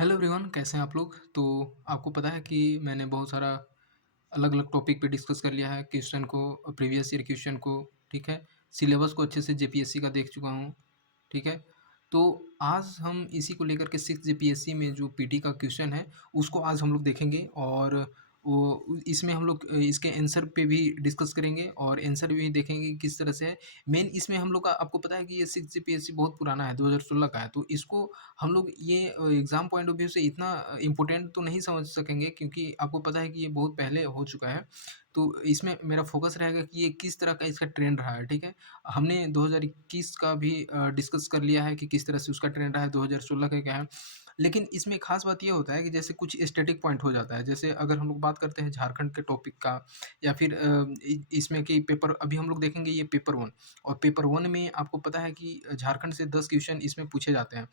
Hello everyone, कैसे हैं आप लोग? तो आपको पता है कि मैंने बहुत सारा अलग-अलग टॉपिक पे डिस्कस कर लिया है क्वेश्चन को, प्रीवियस ईयर क्वेश्चन को, ठीक है? सिलेबस को अच्छे से जेपीएससी का देख चुका हूँ, ठीक है? तो आज हम इसी को लेकर के 6 जेपीएससी में जो पीटी का क्वेश्चन है, उसको आज हम लोग देखेंगे और इसमें हम लोग इसके आंसर पे भी डिस्कस करेंगे और आंसर भी देखेंगे कि किस तरह से है। मेन इसमें हम लोग का आपको पता है कि ये 6 जेपीएससी बहुत पुराना है, 2016 का है, तो इसको हम लोग ये एग्ज़ाम पॉइंट ऑफ व्यू से इतना इम्पोर्टेंट तो नहीं समझ सकेंगे क्योंकि आपको पता है कि ये बहुत पहले हो चुका है। तो इसमें मेरा फ़ोकस रहेगा कि ये किस तरह का इसका ट्रेंड रहा है, ठीक है? हमने 2021 का भी डिस्कस कर लिया है कि किस तरह से उसका ट्रेंड रहा है, 2016 का क्या है। लेकिन इसमें ख़ास बात ये होता है कि जैसे कुछ स्टैटिक पॉइंट हो जाता है, जैसे अगर हम लोग बात करते हैं झारखंड के टॉपिक का या फिर इसमें कि पेपर अभी हम लोग देखेंगे ये पेपर 1 और पेपर 1 में आपको पता है कि झारखंड से 10 क्वेश्चन इसमें पूछे जाते हैं।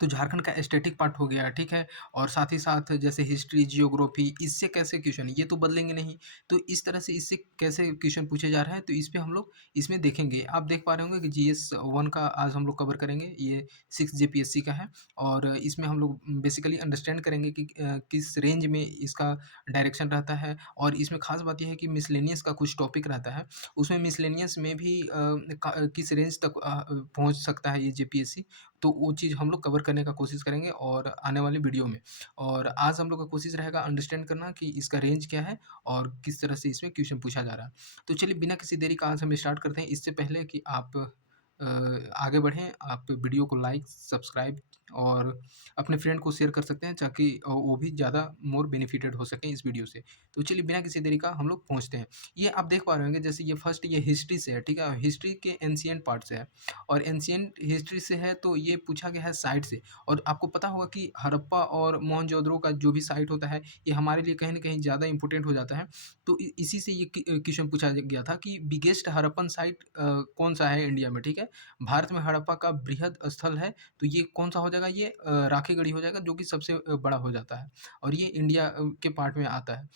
तो झारखंड का स्टैटिक पार्ट हो गया, ठीक है? और साथ ही साथ जैसे हिस्ट्री, जियोग्राफी इससे कैसे क्वेश्चन ये तो बदलेंगे नहीं। तो इस तरह से इससे कैसे क्वेश्चन पूछे जा रहे हैं, तो इस पे हम लोग इसमें देखेंगे। आप देख पा रहे होंगे कि जीएस 1 का आज हम लोग कवर करेंगे, ये 6 जेपीएससी का है और इसमें हम लोग बेसिकली अंडरस्टैंड करेंगे कि किस रेंज में इसका डायरेक्शन रहता है और इसमें ख़ास बात ये है कि मिसलेनियस का कुछ टॉपिक रहता है। उसमें मिसलेनियस में भी किस रेंज तक पहुँच सकता है ये जेपीएससी तो वो चीज़ हम लोग कवर करने का कोशिश करेंगे और आने वाले वीडियो में। और आज हम लोग का कोशिश रहेगा अंडरस्टैंड करना कि इसका रेंज क्या है और किस तरह से इसमें क्वेश्चन पूछा जा रहा है। तो चलिए बिना किसी देरी का आज हम स्टार्ट करते हैं। इससे पहले कि आप आगे बढ़ें, आप वीडियो को लाइक, सब्सक्राइब और अपने फ्रेंड को शेयर कर सकते हैं ताकि वो भी ज़्यादा मोर बेनिफिटेड हो सकें इस वीडियो से। तो चलिए बिना किसी देरी का हम लोग पहुँचते हैं। ये आप देख पा रहे होंगे जैसे ये फर्स्ट ये हिस्ट्री से है, ठीक है? हिस्ट्री के एंशिएंट पार्ट से है। और एंशिएंट हिस्ट्री से है तो ये पूछा गया है साइट से और आपको पता होगा कि हड़प्पा और मोहनजोदड़ो का जो भी साइट होता है, ये हमारे लिए कहीं न कहीं ज़्यादा इम्पोर्टेंट हो जाता है। तो इसी से ये क्वेश्चन पूछा गया था कि बिगेस्ट हड़प्पन साइट कौन-सा है इंडिया में, ठीक है? भारत में हड़प्पा का बृहद स्थल है, तो ये कौन-सा हो जाएगा? ये राखीगढ़ी हो जाएगा जो कि सबसे बड़ा हो जाता है और ये इंडिया के पार्ट में आता है।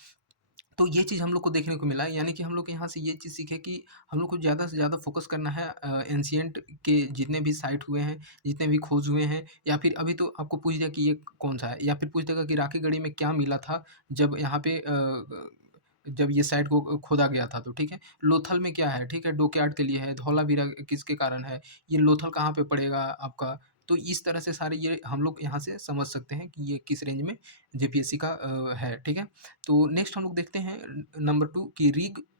तो ये चीज़ हम लोग को देखने को मिला, यानी कि हम लोग यहाँ से ये चीज़ सीखे कि हम लोग को ज़्यादा से ज़्यादा फ़ोकस करना है एंशिएंट के जितने भी साइट हुए हैं, जितने भी खोज हुए हैं या फिर अभी तो आपको पूछ दिया कि ये कौन-सा है या फिर पूछ देगा कि राखीगढ़ी में क्या मिला था जब यहाँ पे जब ये साइट को खोदा गया था तो, ठीक है? लोथल में क्या है, ठीक है? डॉकयार्ड के लिए है, धौलावीरा किसके कारण है, ये लोथल कहाँ पे पड़ेगा आपका? तो इस तरह से सारे ये हम लोग यहाँ से समझ सकते हैं कि ये किस रेंज में जेपीएससी का है, ठीक है? तो नेक्स्ट हम लोग देखते हैं नंबर 2 कि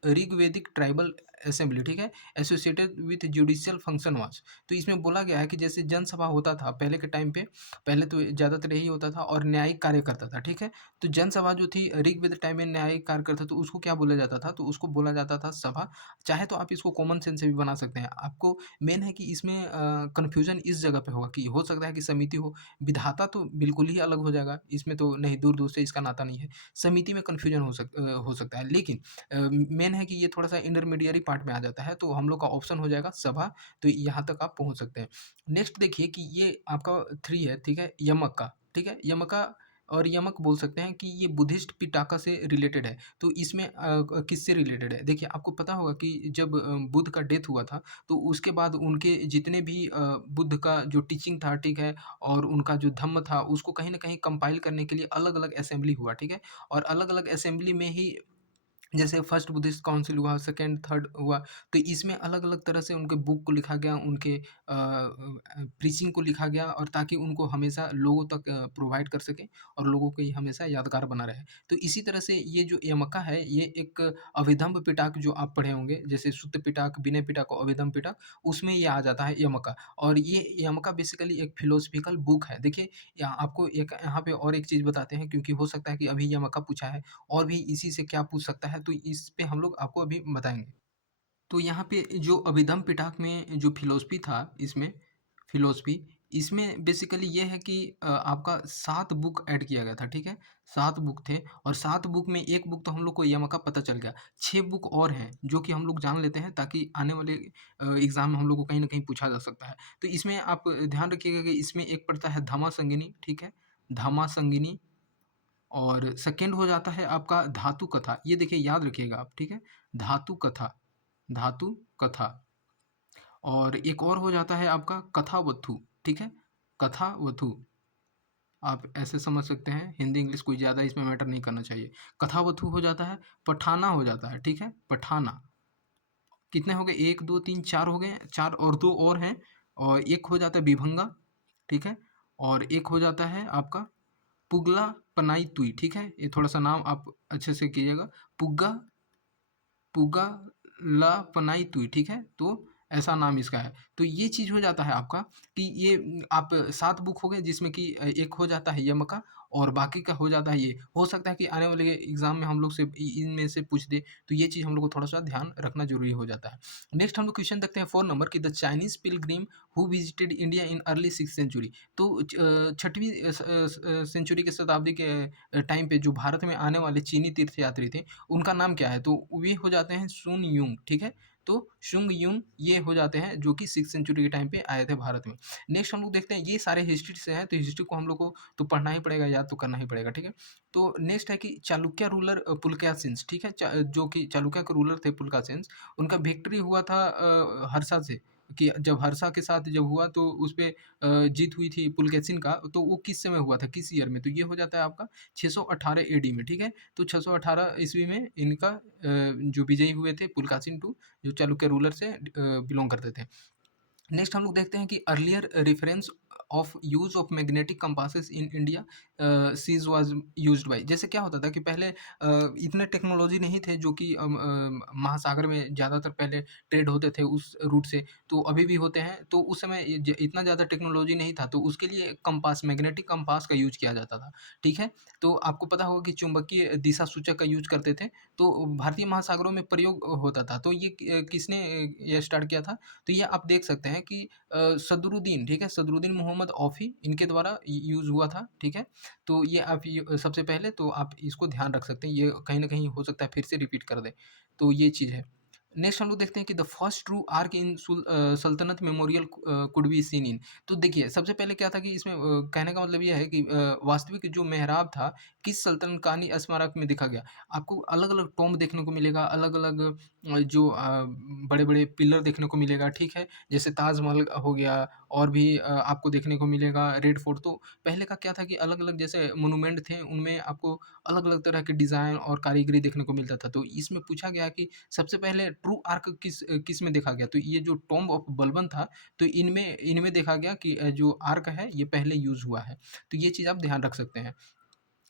ऋग्वेदिक ट्राइबल असेंबली, ठीक है? Associated with judicial function was. तो इसमें बोला गया है कि जैसे जनसभा होता था पहले के टाइम पे, पहले तो ज़्यादातर यही होता था और न्यायिक कार्य करता था, ठीक है? तो जनसभा जो थी ऋग्वेद टाइम में न्यायिक कार्य करता तो उसको क्या बोला जाता था? तो उसको बोला जाता था सभा। चाहे तो आप इसको कॉमन सेंस से भी बना सकते हैं। आपको मेन है कि इसमें कन्फ्यूज़न इस जगह पे होगा कि हो सकता है कि समिति हो, विधाता तो बिल्कुल ही अलग हो जाएगा, इसमें तो नहीं दूर-दूर से इसका नाता नहीं है। समिति में कन्फ्यूजन हो सकता है लेकिन मेन है कि ये थोड़ा-सा इंटरमीडिएरी पार्ट में आ जाता है, तो हम लोग का ऑप्शन हो जाएगा सभा, तो यहाँ तक आप पहुँच सकते हैं। नेक्स्ट देखिए कि ये आपका 3 है, ठीक है? यमक का, ठीक है? यमका और यमक बोल सकते हैं कि ये बुद्धिस्ट पिटाका से रिलेटेड है, तो इसमें किससे रिलेटेड है? देखिए आपको पता होगा कि जब बुद्ध का डेथ हुआ था, तो उसके बाद उनके जितने भी बुद्ध का जो टीचिंग था, ठीक है? और उनका जो धम्म था, उसको कहीं न कहीं कंपाइल करने के लिए अलग-अलग असेंबली हुआ, ठीक है? और अलग-अलग असेंबली में ही जैसे फर्स्ट बुद्धिस्ट काउंसिल हुआ, सेकंड, थर्ड हुआ, तो इसमें अलग-अलग तरह से उनके बुक को लिखा गया, उनके प्रीचिंग को लिखा गया और ताकि उनको हमेशा लोगों तक प्रोवाइड कर सकें और लोगों को ये हमेशा यादगार बना रहे। तो इसी तरह से ये जो यमका है, ये एक अभिधम्म पिटक जो आप पढ़े होंगे, जैसे सुत्त पिटक, विनय पिटक और अभिधम्म पिटक, उसमें ये आ जाता है यमका और ये यमका बेसिकली एक फिलोसॉफिकल बुक है। देखिए, यहाँ आपको एक यहाँ पे और एक चीज़ बताते हैं क्योंकि हो सकता है कि अभी यमका पूछा है और भी इसी से क्या पूछ सकता है, तो इस पे हम लोग आपको अभी बताएँगे। तो यहाँ पे जो अभिधम्म पिटक में जो फ़िलॉसफ़ी था इसमें फ़िलॉसफ़ी, इसमें बेसिकली ये है कि आपका 7 बुक ऐड किया गया था, ठीक है? 7 बुक थे और 7 बुक में 1 बुक तो हम लोग को यमका पता चल गया। 6 बुक और हैं, जो कि हम लोग जान लेते हैं ताकि आने वाले एग्ज़ाम में हम लोग को कहीं न कहीं पूछा जा सकता है। तो इसमें आप ध्यान रखिएगा कि इसमें एक पड़ता है धामा संगिनी, ठीक है? धामा संगिनी और सेकंड हो जाता है आपका धातु कथा। ये देखिए याद रखिएगा आप, ठीक है? धातु कथा, धातु कथा और एक और हो जाता है आपका कथावथु, ठीक है? कथावथु आप ऐसे समझ सकते हैं, हिंदी इंग्लिश कोई ज़्यादा इसमें मैटर नहीं करना चाहिए। कथावथु हो जाता है, पठाना हो जाता है, ठीक है? पठाना। कितने हो गए? 1, 2, 3, 4 हो गए, 4 और 2 और हैं, और एक हो जाता है विभंगा, ठीक है? और एक हो जाता है आपका पुगला पनाई तुई, ठीक है? ये थोड़ा-सा नाम आप अच्छे से कीजिएगा। पुग्गा पुगालापनाई तुई, ठीक है? तो ऐसा नाम इसका है। तो ये चीज़ हो जाता है आपका कि ये आप 7 बुक हो गए, जिसमें कि एक हो जाता है यम का, और बाकी का हो जाता है ये। हो सकता है कि आने वाले एग्ज़ाम में हम लोग से इनमें से पूछ दे, तो ये चीज़ हम लोग को थोड़ा-सा ध्यान रखना ज़रूरी हो जाता है। नेक्स्ट हम लोग क्वेश्चन देखते हैं 4 नंबर, कि the Chinese pilgrim who visited India in early 6th century. तो 6वीं सेंचुरी के शताब्दी के टाइम पे जो भारत में आने वाले चीनी तीर्थयात्री थे, उनका नाम क्या है? तो वे हो जाते हैं सुन यूंग, ठीक है? तो शुंग यूंग ये हो जाते हैं, जो कि 6th सेंचुरी के टाइम पे आए थे भारत में। नेक्स्ट हम लोग देखते हैं, ये सारे हिस्ट्री से हैं, तो हिस्ट्री को हम लोग को तो पढ़ना ही पड़ेगा, याद तो करना ही पड़ेगा, ठीक है? तो नेक्स्ट है कि चालुक्य रूलर पुलकेशिन, ठीक है? जो कि चालुक्य के रूलर थे पुलकेशिन, उनका विक्ट्री हुआ था हर्षा से, कि जब हर्षा के साथ जब हुआ तो उसपे जीत हुई थी पुलकेशिन का, तो वो किस समय हुआ था, किस ईयर में? तो ये हो जाता है आपका 618 एडी में, ठीक है? तो 618 ईस्वी में इनका जो विजयी हुए थे पुलकेशिन टू, जो चालुक्य रूलर से बिलोंग करते थे। नेक्स्ट हम लोग देखते हैं कि earlier reference of use of magnetic compasses in India sees was used by. जैसे क्या होता था कि पहले इतने टेक्नोलॉजी नहीं थे, जो कि महासागर में ज़्यादातर पहले ट्रेड होते थे उस रूट से, तो अभी भी होते हैं। तो उस समय इतना ज़्यादा टेक्नोलॉजी नहीं था, तो उसके लिए कंपास, मैग्नेटिक कंपास का यूज किया जाता था, ठीक है? तो आपको पता होगा कि चुंबकीय दिशा सूचक का यूज करते थे, तो भारतीय महासागरों में प्रयोग होता था। तो ये किसने ये स्टार्ट किया था? तो ये आप देख सकते हैं कि सदरुद्दीन, ठीक है? सदरुद्दीन मोहम्मद औफ़ी, इनके द्वारा यूज़ हुआ था, ठीक है? तो ये आप सबसे पहले तो आप इसको ध्यान रख सकते हैं, ये कहीं न कहीं हो सकता है फिर से रिपीट कर दें, तो ये चीज़ है। नेक्स्ट हम लोग देखते हैं कि the first true arch in सल्तनत memorial could be seen in. तो देखिए, सबसे पहले क्या था कि इसमें कहने का मतलब ये है कि वास्तविक जो मेहराब था, किस सल्तनतानी स्मारक में देखा गया। आपको अलग-अलग टॉम्ब देखने को मिलेगा, अलग-अलग जो बड़े-बड़े पिलर देखने को मिलेगा, ठीक है? जैसे ताजमहल हो गया, और भी आपको देखने को मिलेगा रेड फोर्ट। तो पहले का क्या था कि अलग-अलग जैसे मोनूमेंट थे, उनमें आपको अलग-अलग तरह के डिज़ाइन और कारीगरी देखने को मिलता था। तो इसमें पूछा गया कि सबसे पहले ट्रू आर्क किस में देखा गया? तो ये जो टॉम्ब ऑफ बलबन था, तो इनमें इनमें देखा गया कि जो आर्क है, ये पहले यूज़ हुआ है। तो ये चीज़ आप ध्यान रख सकते हैं।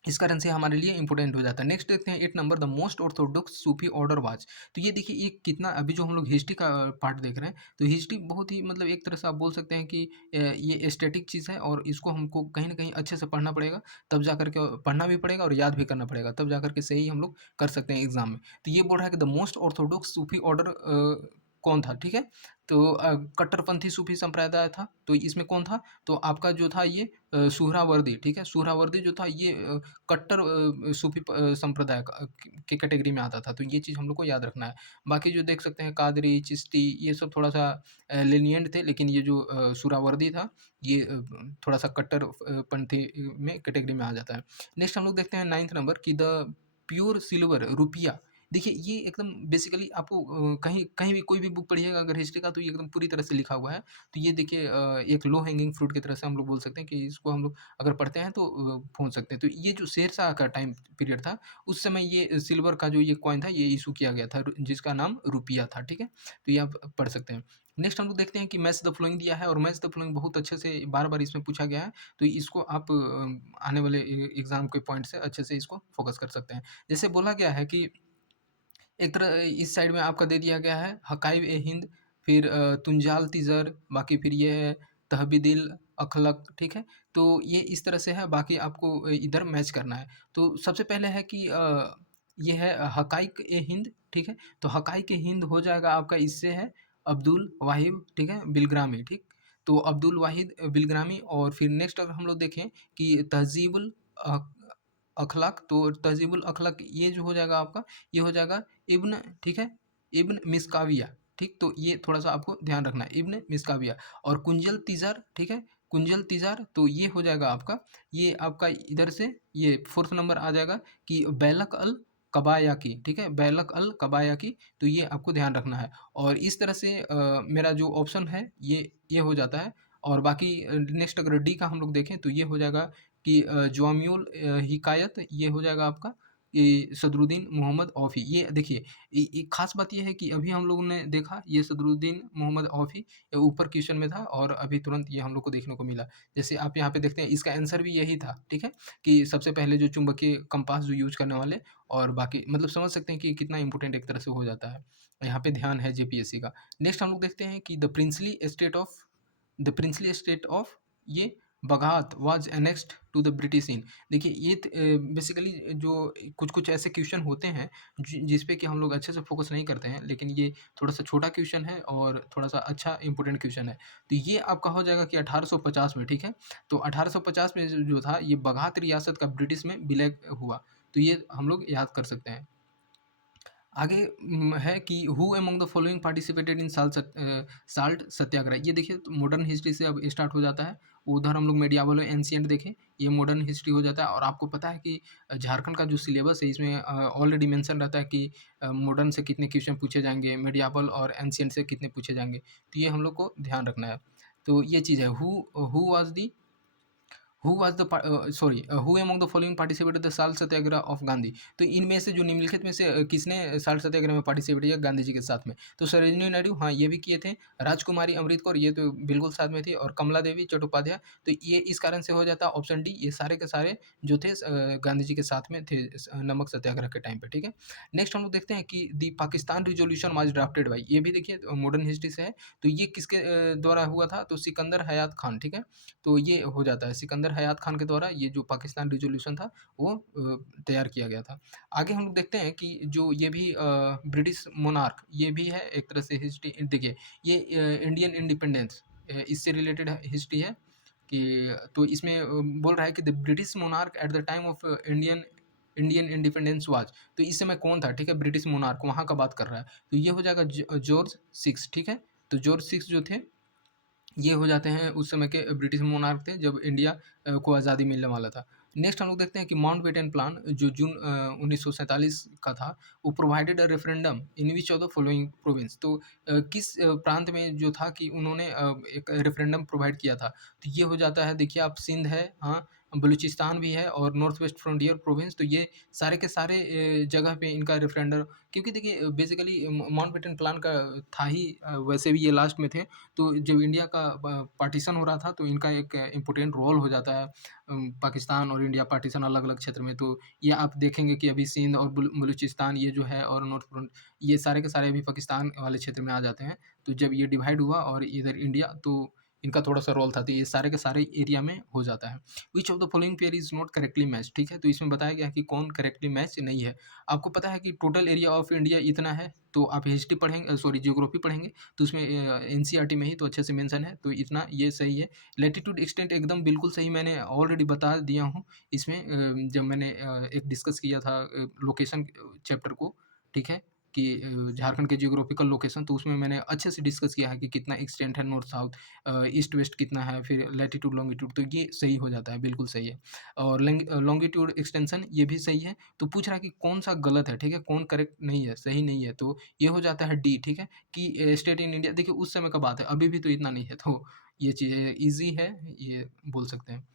इस कारण से हमारे लिए इम्पोर्टेंट हो जाता है। नेक्स्ट देखते हैं 8 number, the most Orthodox Sufi order was. तो ये देखिए, ये कितना, अभी जो हम लोग हिस्ट्री का पार्ट देख रहे हैं, तो हिस्ट्री बहुत ही मतलब एक तरह से आप बोल सकते हैं कि ये एस्थेटिक चीज़ है, और इसको हमको कहीं न कहीं अच्छे से पढ़ना पड़ेगा, तब जाकर के पढ़ना भी पड़ेगा और याद भी करना पड़ेगा, तब जाकर के सही हम लोग कर सकते हैं एग्ज़ाम में। तो ये बोल रहा है कि the most Orthodox Sufi order कौन था, ठीक है? तो कट्टरपंथी सूफी संप्रदाय था, तो इसमें कौन था? तो आपका जो था ये सुहरावर्दी, ठीक है? सुहरावर्दी जो था, ये कट्टर सूफ़ी संप्रदाय का के कैटेगरी में आता था, तो ये चीज़ हम लोग को याद रखना है। बाकी जो देख सकते हैं कादरी, चिश्ती, ये सब थोड़ा-सा lenient थे, लेकिन ये जो सुहरावर्दी था, ये थोड़ा-सा कट्टर पंथी में कैटेगरी में आ जाता है। नेक्स्ट हम लोग देखते हैं 9th नंबर, कि द प्योर सिल्वर रुपया। देखिए, ये एकदम बेसिकली आपको कहीं कहीं भी कोई भी बुक पढ़िएगा अगर हिस्ट्री का, तो ये एकदम पूरी तरह से लिखा हुआ है। तो ये देखिए, एक लो हैंगिंग फ्रूट की तरह से हम लोग बोल सकते हैं कि इसको हम लोग अगर पढ़ते हैं तो पहुँच सकते हैं। तो ये जो शेरशाह का टाइम पीरियड था, उस समय ये सिल्वर का जो ये कॉइन था, ये इश्यू किया गया था, जिसका नाम रुपया था, ठीक है? तो ये आप पढ़ सकते हैं। नेक्स्ट हम लोग देखते हैं कि मैच द फॉलोइंग दिया है, और मैच द फॉलोइंग बहुत अच्छे से बार-बार इसमें पूछा गया है, तो इसको आप आने वाले एग्ज़ाम के पॉइंट से अच्छे से इसको फ़ोकस कर सकते हैं। जैसे बोला गया है कि एक तरह इस साइड में आपका दे दिया गया है हकाइब-ए-हिंद, फिर तुंजाल तिज़र, बाकी फिर ये है तहवीदिल अखलक, ठीक है? तो ये इस तरह से है, बाकी आपको इधर मैच करना है। तो सबसे पहले है कि ये है हकाइक-ए-हिंद, ठीक है? तो हकाइक-ए-हिंद हो जाएगा आपका, इससे है अब्दुल वाहिद, ठीक है? बिलग्रामी, ठीक? तो अब्दुल वाहिद बिलग्रामी, और फिर नेक्स्ट अगर हम लोग देखें कि तहज़ीबुल अ, अखलाक, तो तहज़ीबुल अखलाक ये जो हो जाएगा आपका, ये हो जाएगा इब्न, ठीक है? इब्न मिस्काविया, ठीक? तो ये थोड़ा-सा आपको ध्यान रखना है, इब्न मिस्काविया। और कुंजल तिज़र, ठीक है? कुंजल तिज़ार, तो ये हो जाएगा आपका, ये आपका इधर से ये 4th नंबर आ जाएगा, कि बैलक अल कबायाकी, ठीक है? बैलक अल कबायाकी, तो ये आपको ध्यान रखना है। और इस तरह से मेरा जो ऑप्शन है, ये हो जाता है। और बाकी नेक्स्ट अगर डी का हम लोग देखें, तो ये हो जाएगा कि जवामियुल हिकायत ये हो जाएगा आपका ये सदरुद्दीन मोहम्मद औफ़ी। ये देखिए एक ख़ास बात ये है कि अभी हम लोगों ने देखा ये सदरुद्दीन मोहम्मद औफ़ी ये ऊपर क्वेश्चन में था और अभी तुरंत ये हम लोग को देखने को मिला। जैसे आप यहाँ पे देखते हैं इसका आंसर भी यही था, ठीक है? कि सबसे पहले जो चुंबकीय कंपास जो यूज़ करने वाले और बाकी मतलब समझ सकते हैं कि कितना इम्पोर्टेंट एक तरह से हो जाता है। यहाँ पे ध्यान है जेपीएससी का। नेक्स्ट हम लोग देखते हैं कि द प्रिंसली स्टेट ऑफ ये Baghat was annexed to the British in. देखिए ये बेसिकली जो कुछ-कुछ ऐसे क्वेश्चन होते हैं जिस पे कि हम लोग अच्छे से फोकस नहीं करते हैं, लेकिन ये थोड़ा-सा छोटा क्वेश्चन है और थोड़ा-सा अच्छा इम्पोर्टेंट क्वेश्चन है। तो ये आपका हो जाएगा कि 1850 में, ठीक है? तो 1850 में जो था ये बगात रियासत का ब्रिटिश में विलय हुआ। तो ये हम लोग याद कर सकते हैं। आगे है कि who among the following participated in salt Satyagraha. ये देखिए तो मॉडर्न हिस्ट्री से अब स्टार्ट हो जाता है। उधर हम लोग मेडिएवल और एंशिएंट देखें, ये मॉडर्न हिस्ट्री हो जाता है और आपको पता है कि झारखंड का जो सिलेबस है इसमें ऑलरेडी मेंशन रहता है कि मॉडर्न से कितने क्वेश्चन पूछे जाएँगे, मेडिएवल और एंशिएंट से कितने पूछे जाएँगे। तो ये हम लोग को ध्यान रखना है। तो ये चीज़ है who was the who among the following participated the salt Satyagraha of Gandhi. तो इनमें से जो निम्नलिखित में से किसने साल्ट सत्याग्रह में पार्टिसिपेट किया गांधी जी के साथ में? तो सरोजिनी नायडू, हाँ, ये भी किए थे। राजकुमारी अमृत कौर, ये तो बिल्कुल साथ में थी और कमला देवी चट्टोपाध्याय। तो ये इस कारण से हो जाता है ऑप्शन डी, ये सारे के सारे जो थे गांधी जी के साथ में थे नमक सत्याग्रह के टाइम पे, ठीक है। नेक्स्ट हम लोग देखते हैं कि the Pakistan resolution was drafted by. ये भी देखिए मॉडर्न हिस्ट्री से है। तो ये किसके द्वारा हुआ था? तो सिकंदर हयात खान, ठीक है। तो ये हो जाता है सिकंदर हयात खान के द्वारा ये जो पाकिस्तान रिज़ॉल्यूशन था वो तैयार किया गया था। आगे हम लोग देखते हैं कि जो ये भी ब्रिटिश मोनार्क ये भी है एक तरह से हिस्ट्री। देखिए ये इंडियन इंडिपेंडेंस इससे रिलेटेड हिस्ट्री है कि तो इसमें बोल रहा है कि the British monarch at the time of Indian Indian independence was. तो इस समय कौन था, ठीक है? ब्रिटिश मोनार्क वहाँ का बात कर रहा है। तो ये हो जाएगा जॉर्ज 6, ठीक है? तो जॉर्ज 6 जो थे ये हो जाते हैं उस समय के ब्रिटिश मोनार्क थे जब इंडिया को आज़ादी मिलने वाला था। नेक्स्ट हम लोग देखते हैं कि माउंटबेटन प्लान जो जून 1947 का था, वो provided a referendum in which of the following province. तो किस प्रांत में जो था कि उन्होंने एक रेफरेंडम प्रोवाइड किया था। तो ये हो जाता है देखिए आप सिंध है, हाँ, बलूचिस्तान भी है और नॉर्थ वेस्ट फ्रंटियर प्रोविंस। तो ये सारे के सारे जगह पे इनका रेफरेंडम क्योंकि देखिए बेसिकली माउंटबेटन प्लान का था ही वैसे भी ये लास्ट में थे। तो जब इंडिया का पार्टीशन हो रहा था तो इनका एक इम्पोर्टेंट रोल हो जाता है पाकिस्तान और इंडिया पार्टीशन अलग-अलग क्षेत्र में। तो ये आप देखेंगे कि अभी सिंध और बलूचिस्तान ये जो है और नॉर्थ फ्रंट ये सारे के सारे अभी पाकिस्तान वाले क्षेत्र में आ जाते हैं। तो जब ये डिवाइड हुआ और इधर इंडिया तो इनका थोड़ा-सा रोल था, तो ये सारे के सारे एरिया में हो जाता है। Which of the following pair is not correctly matched, ठीक है? तो इसमें बताया गया है कि कौन करेक्टली मैच नहीं है। आपको पता है कि टोटल एरिया ऑफ इंडिया इतना है, तो आप हिस्ट्री पढ़ेंगे सॉरी ज्योग्राफी पढ़ेंगे तो उसमें एनसीईआरटी में ही तो अच्छे से मेंशन है, तो इतना ये सही है। लैटीट्यूड एक्सटेंट एकदम बिल्कुल सही मैंने ऑलरेडी बता दिया हूँ इसमें जब मैंने एक डिस्कस किया था लोकेशन चैप्टर को, ठीक है? कि झारखंड के जियोग्राफिकल लोकेशन तो उसमें मैंने अच्छे से डिस्कस किया है कि कितना एक्सटेंट है नॉर्थ साउथ ईस्ट वेस्ट कितना है, फिर लैटीट्यूड लॉन्गिट्यूड तो ये सही हो जाता है, बिल्कुल सही है। और लॉन्गिट्यूड एक्सटेंशन ये भी सही है। तो पूछ रहा है कि कौन-सा गलत है, ठीक है? कौन करेक्ट नहीं है, सही नहीं है, तो ये हो जाता है डी, ठीक है? कि स्टेट इन इंडिया देखिए उस समय का बात है, अभी भी तो इतना नहीं है, तो ये चीज़ें ईज़ी है, ये बोल सकते हैं।